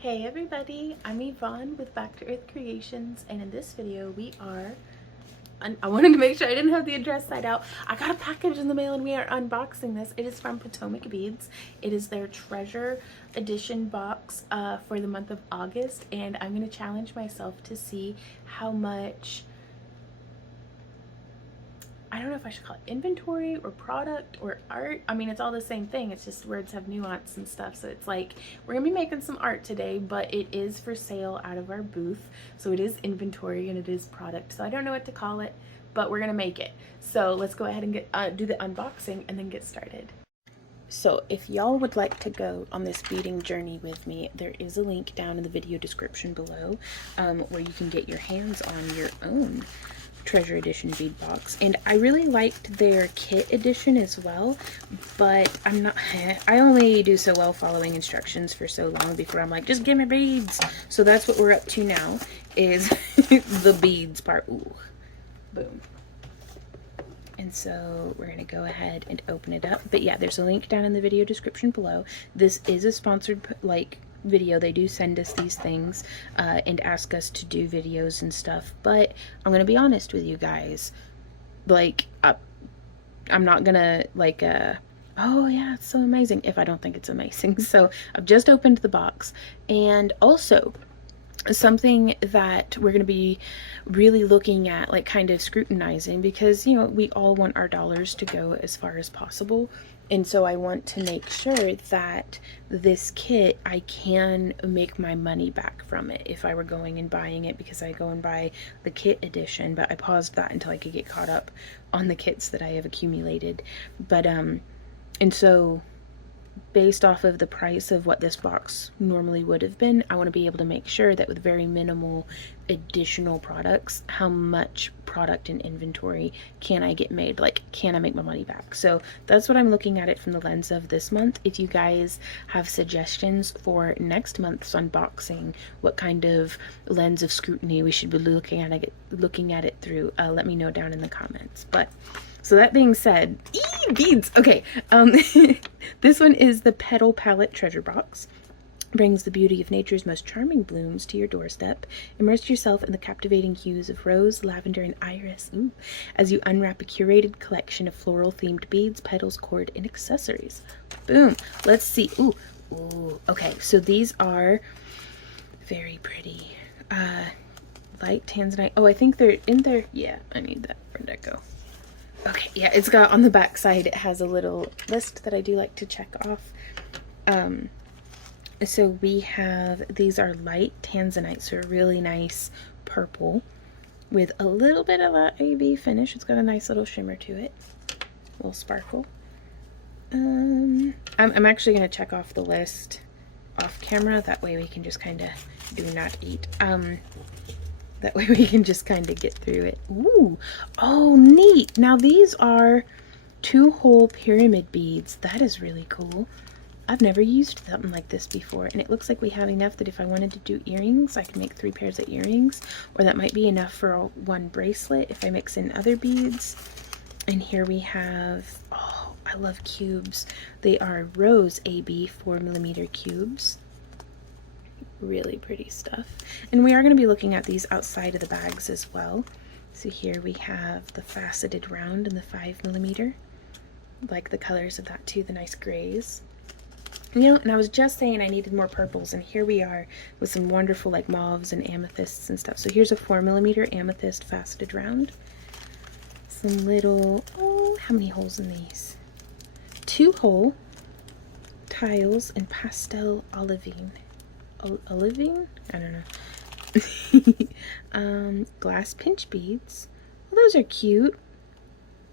Hey everybody, I'm Yvonne with Back to Earth Creations, and in this video we are I wanted to make sure I didn't have the address side out. I got a package in the mail and we are unboxing this. It is from Potomac Beads. It is their treasure edition box for the month of August, and I'm going to challenge myself to see how much, I don't know if I should call it inventory or product or art. I mean, it's all the same thing. It's just words have nuance and stuff. So it's like, we're gonna be making some art today, but it is for sale out of our booth. So it is inventory and it is product. So I don't know what to call it, but we're gonna make it. So let's go ahead and get do the unboxing and then get started. So if y'all would like to go on this beading journey with me, there is a link down in the video description below where you can get your hands on your own treasure edition bead box. And I really liked their kit edition as well, but I only do so well following instructions for so long before I'm like, just give me beads. So that's what we're up to now, is the beads part. Ooh, boom. And so we're going to go ahead and open it up. But yeah, there's a link down in the video description below. This is a sponsored video. They do send us these things and ask us to do videos and stuff. But I'm going to be honest with you guys. I'm not going to oh yeah, it's so amazing if I don't think it's amazing. So I've just opened the box. And also, something that we're going to be really looking at, like kind of scrutinizing, because you know we all want our dollars to go as far as possible, and so I want to make sure that this kit, I can make my money back from it if I were going and buying it, because I go and buy the kit edition, but I paused that until I could get caught up on the kits that I have accumulated. But and so based off of the price of what this box normally would have been, I want to be able to make sure that with very minimal additional products, how much product and inventory can I get made? Like, can I make my money back? So that's what I'm looking at it from the lens of this month. If you guys have suggestions for next month's unboxing, what kind of lens of scrutiny we should be looking at it through, let me know down in the comments. But so that being said, beads. Okay, this one is the Petal Palette Treasure Box. Brings the beauty of nature's most charming blooms to your doorstep. Immerse yourself in the captivating hues of rose, lavender, and iris as you unwrap a curated collection of floral-themed beads, petals, cord, and accessories. Boom. Let's see. Ooh. Okay, so these are very pretty. Light tanzanite. Oh, I think they're in there. Yeah, I need that. Where'd that go? Okay, yeah, it's got on the back side, it has a little list that I do like to check off. So we have, these are light tanzanite, so a really nice purple with a little bit of a AB finish. It's got a nice little shimmer to it, a little sparkle. I'm actually going to check off the list off camera, that way we can just kind of do not eat. That way we can just kind of get through it. Ooh, oh neat. Now these are 2-hole pyramid beads. That is really cool. I've never used something like this before, and it looks like we have enough that if I wanted to do earrings, I could make 3 pairs of earrings, or that might be enough for one bracelet if I mix in other beads. And here we have, oh, I love cubes. They are rose AB 4mm cubes. Really pretty stuff. And we are going to be looking at these outside of the bags as well. So here we have the faceted round and the 5mm. Like the colors of that too, the nice grays. You know, and I was just saying I needed more purples, and here we are with some wonderful like mauves and amethysts and stuff. So here's a 4mm amethyst faceted round. Some little, oh, how many holes in these? 2-hole tiles and pastel olivine. Olivine? I don't know. Glass pinch beads. Well, those are cute.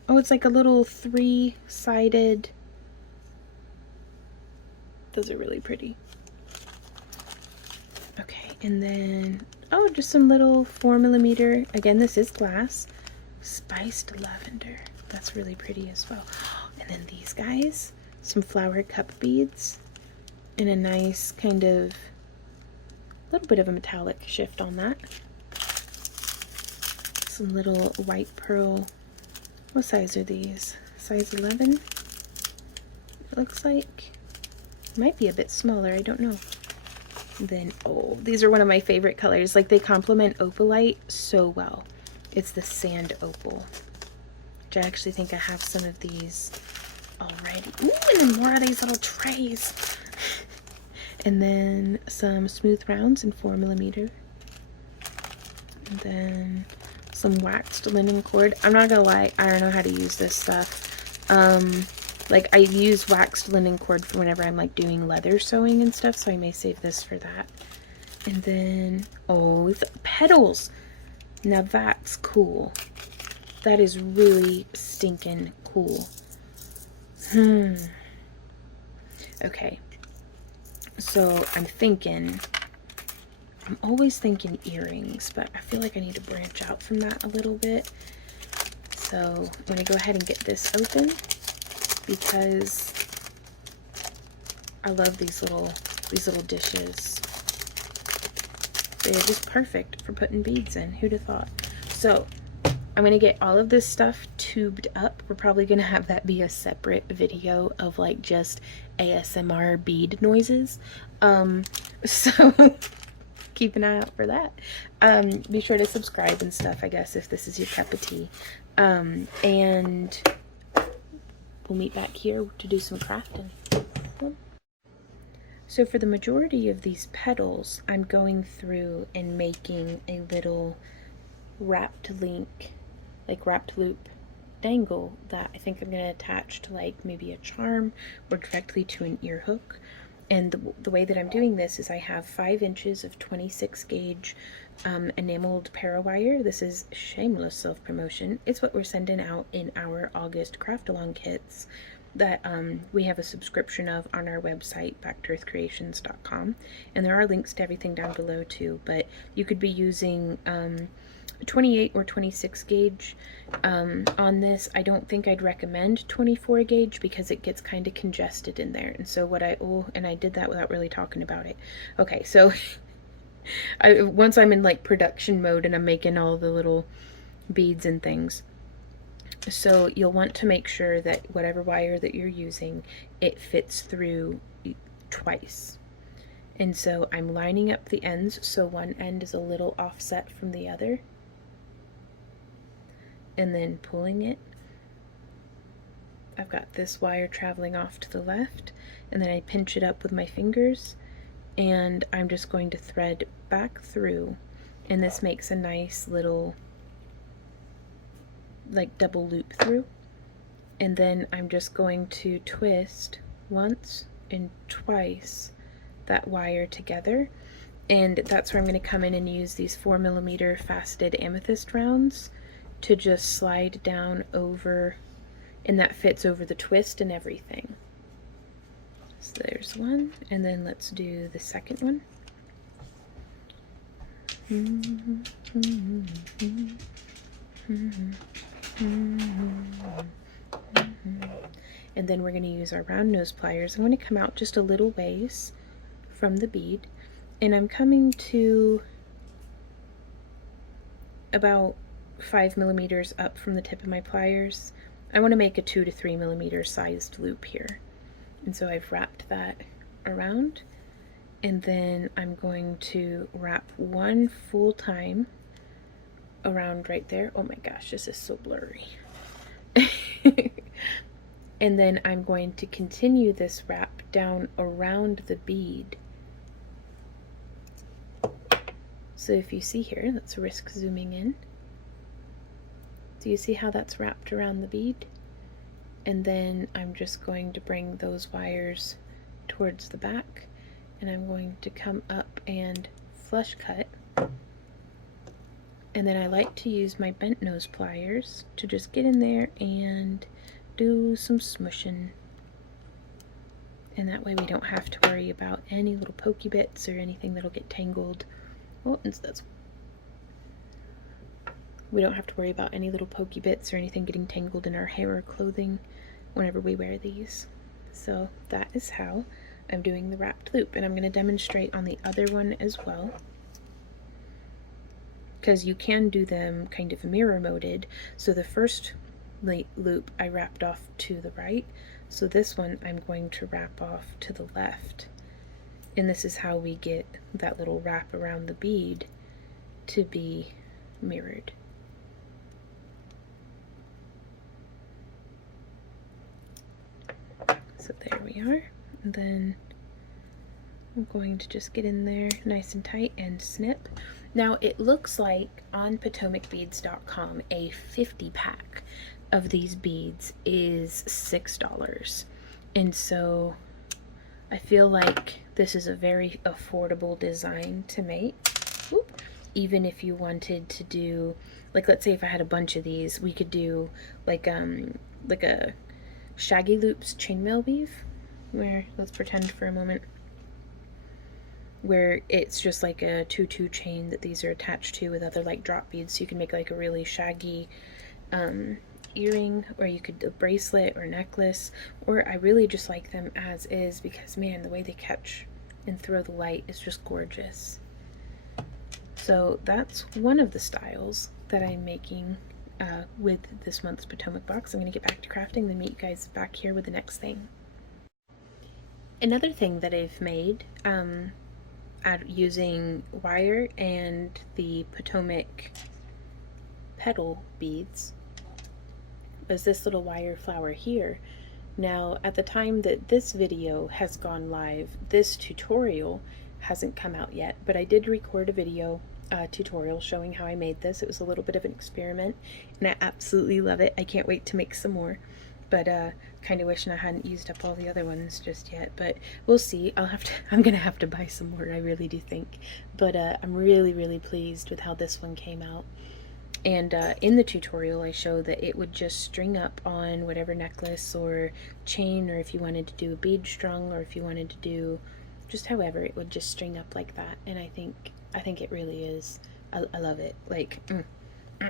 Oh, it's like a little 3-sided. Those are really pretty. Okay, and then, oh, just some little 4mm. Again, this is glass. Spiced lavender. That's really pretty as well. And then these guys, some flower cup beads in a nice kind of little bit of a metallic shift on that. Some little white pearl. What size are these? Size 11? It looks like. Might be a bit smaller, I don't know. And then, oh, these are one of my favorite colors. Like, they complement opalite so well. It's the sand opal, which I actually think I have some of these already. Ooh, and then more of these little trays. And then some smooth rounds in 4mm. And then some waxed linen cord. I'm not gonna lie, I don't know how to use this stuff. Like, I use waxed linen cord for whenever I'm like doing leather sewing and stuff, so I may save this for that. And then, oh, the petals. Now that's cool. That is really stinking cool. Okay. So I'm always thinking earrings, but I feel like I need to branch out from that a little bit. So I'm going to go ahead and get this open because I love these little dishes. They're just perfect for putting beads in. Who'd have thought? So I'm going to get all of this stuff tubed up. We're probably going to have that be a separate video of like just ASMR bead noises. So keep an eye out for that. Be sure to subscribe and stuff, I guess, if this is your cup of tea. And we'll meet back here to do some crafting. So for the majority of these petals, I'm going through and making a little wrapped loop dangle that I think I'm going to attach to like maybe a charm or directly to an ear hook. And the way that I'm doing this is I have 5 inches of 26 gauge enameled parawire. This is shameless self-promotion. It's what we're sending out in our August craft along kits that we have a subscription of on our website, backtoearthcreations.com. And there are links to everything down below too, but you could be using 28 or 26 gauge on this. I don't think I'd recommend 24 gauge because it gets kind of congested in there. And so and I did that without really talking about it. Okay, so once I'm in like production mode and I'm making all the little beads and things, so you'll want to make sure that whatever wire that you're using, it fits through twice. And so I'm lining up the ends so one end is a little offset from the other, and then pulling it. I've got this wire traveling off to the left, and then I pinch it up with my fingers, and I'm just going to thread back through, and this makes a nice little like double loop through. And then I'm just going to twist once and twice that wire together, and that's where I'm going to come in and use these 4mm faceted amethyst rounds to just slide down over, and that fits over the twist and everything. So there's one, and then let's do the second one. And then we're going to use our round nose pliers. I'm going to come out just a little ways from the bead, and I'm coming to about 5mm up from the tip of my pliers. I want to make a 2 to 3mm sized loop here, and so I've wrapped that around, and then I'm going to wrap one full time around right there. Oh my gosh, this is so blurry. And then I'm going to continue this wrap down around the bead. So if you see here, let's risk zooming in. Do you see how that's wrapped around the bead? And then I'm just going to bring those wires towards the back, and I'm going to come up and flush cut. And then I like to use my bent nose pliers to just get in there and do some smushing. And that way we don't have to worry about any little pokey bits or anything that'll get tangled. Oh, we don't have to worry about any little pokey bits or anything getting tangled in our hair or clothing whenever we wear these. So that is how I'm doing the wrapped loop, and I'm going to demonstrate on the other one as well, because you can do them kind of mirror moded. So the first loop I wrapped off to the right, so this one I'm going to wrap off to the left. And this is how we get that little wrap around the bead to be mirrored. So there we are. And then I'm going to just get in there nice and tight and snip. Now it looks like on PotomacBeads.com a 50 pack of these beads is $6. And so I feel like this is a very affordable design to make. Whoop. Even if you wanted to do, like, let's say if I had a bunch of these, we could do like a shaggy loops chainmail weave, where, let's pretend for a moment, where it's just like a 2-2 chain that these are attached to with other like drop beads, so you can make like a really shaggy earring, or you could do a bracelet or necklace. Or I really just like them as is because, man, the way they catch and throw the light is just gorgeous. So that's one of the styles that I'm making with this month's Potomac box. I'm going to get back to crafting, then meet you guys back here with the next thing. Another thing that I've made using wire and the Potomac petal beads was this little wire flower here. Now, at the time that this video has gone live, this tutorial hasn't come out yet, but I did record a video tutorial showing how I made this. It was a little bit of an experiment, and I absolutely love it. I can't wait to make some more, but kind of wishing I hadn't used up all the other ones just yet, but we'll see. I'm gonna have to buy some more, I really do think, but I'm really pleased with how this one came out. And in the tutorial I show that it would just string up on whatever necklace or chain, or if you wanted to do a bead strung, or if you wanted to do just however, it would just string up like that. And I think it really is, I love it. Like I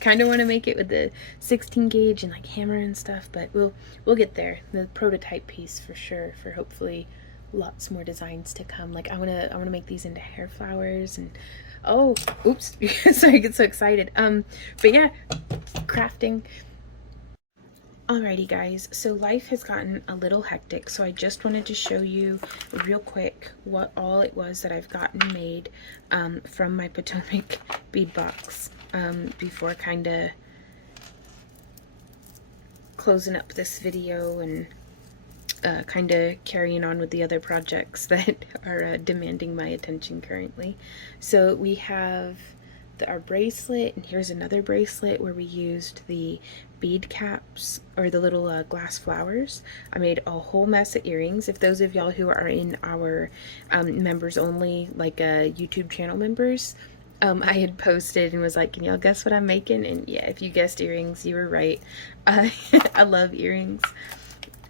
kind of want to make it with the 16 gauge and like hammer and stuff, but we'll get there. The prototype piece for sure, for hopefully lots more designs to come. Like I want to make these into hair flowers, and oh, oops, sorry, I get so excited. But yeah, crafting. Alrighty guys, so life has gotten a little hectic, so I just wanted to show you real quick what all it was that I've gotten made from my Potomac Bead Box before kind of closing up this video and kind of carrying on with the other projects that are demanding my attention currently. So we have our bracelet, and here's another bracelet where we used the bead caps, or the little glass flowers. I made a whole mess of earrings. If those of y'all who are in our members only, like YouTube channel members, I had posted and was like, can y'all guess what I'm making? And yeah, if you guessed earrings, you were right. I love earrings.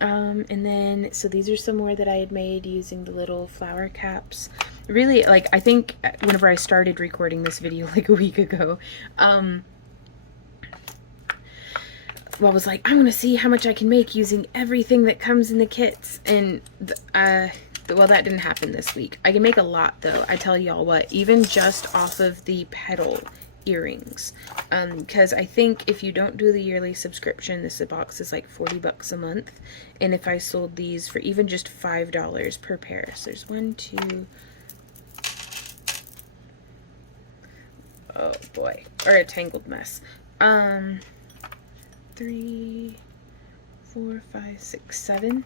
And then, so these are some more that I had made using the little flower caps. Really, like, I think whenever I started recording this video like a week ago, well, I was like, I want to see how much I can make using everything that comes in the kits. And, well, that didn't happen this week. I can make a lot, though. I tell y'all what, even just off of the petal earrings, because I think if you don't do the yearly subscription, this box is like 40 bucks a month, and if I sold these for even just $5 per pair, so there's 1, 2, oh boy, or a tangled mess, 3, 4, 5, 6, 7,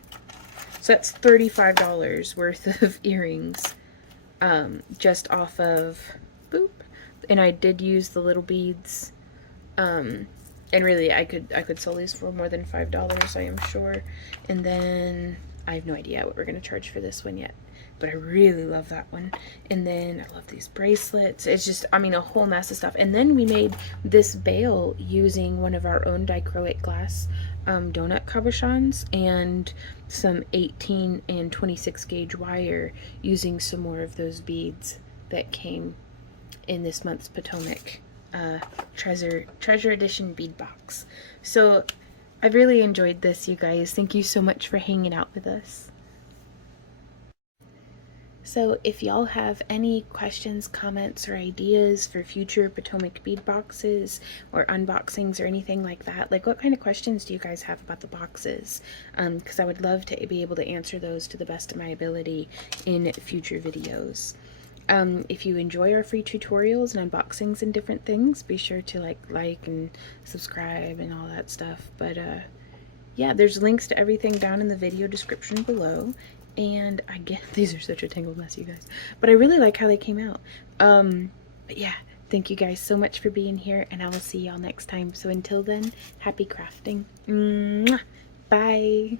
so that's $35 worth of earrings, just off of boop. And I did use the little beads, and really I could sell these for more than $5, I am sure. And then I have no idea what we're gonna charge for this one yet, but I really love that one. And then I love these bracelets. It's just, I mean, a whole mess of stuff. And then we made this bail using one of our own dichroic glass donut cabochons and some 18 and 26 gauge wire, using some more of those beads that came in this month's Potomac treasure edition bead box. So I've really enjoyed this, you guys. Thank you so much for hanging out with us. So if y'all have any questions, comments, or ideas for future Potomac bead boxes or unboxings or anything like that, like what kind of questions do you guys have about the boxes? Because I would love to be able to answer those to the best of my ability in future videos. If you enjoy our free tutorials and unboxings and different things, be sure to like and subscribe and all that stuff. But yeah, there's links to everything down in the video description below. And I get these are such a tangled mess, you guys. But I really like how they came out. But yeah, thank you guys so much for being here, and I will see y'all next time. So until then, happy crafting. Mwah! Bye.